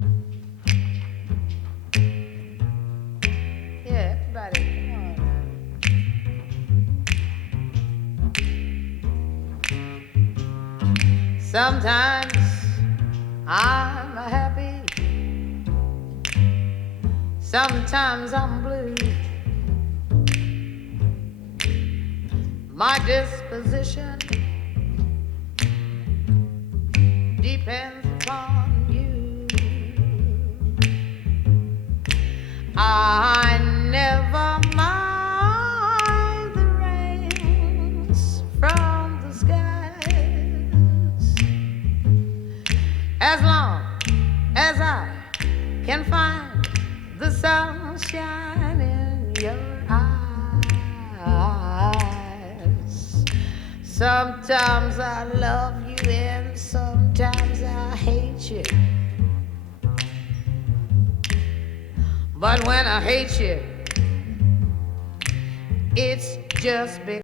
Yeah, everybody, come on now. Sometimes I'm happy, sometimes I'm blue. My disposition depends upon you. I never mind the rains from the skies as long as I can find the sunshine in your eyes. Sometimes I love you and sometimes I hate you. But when I hate you, it's just because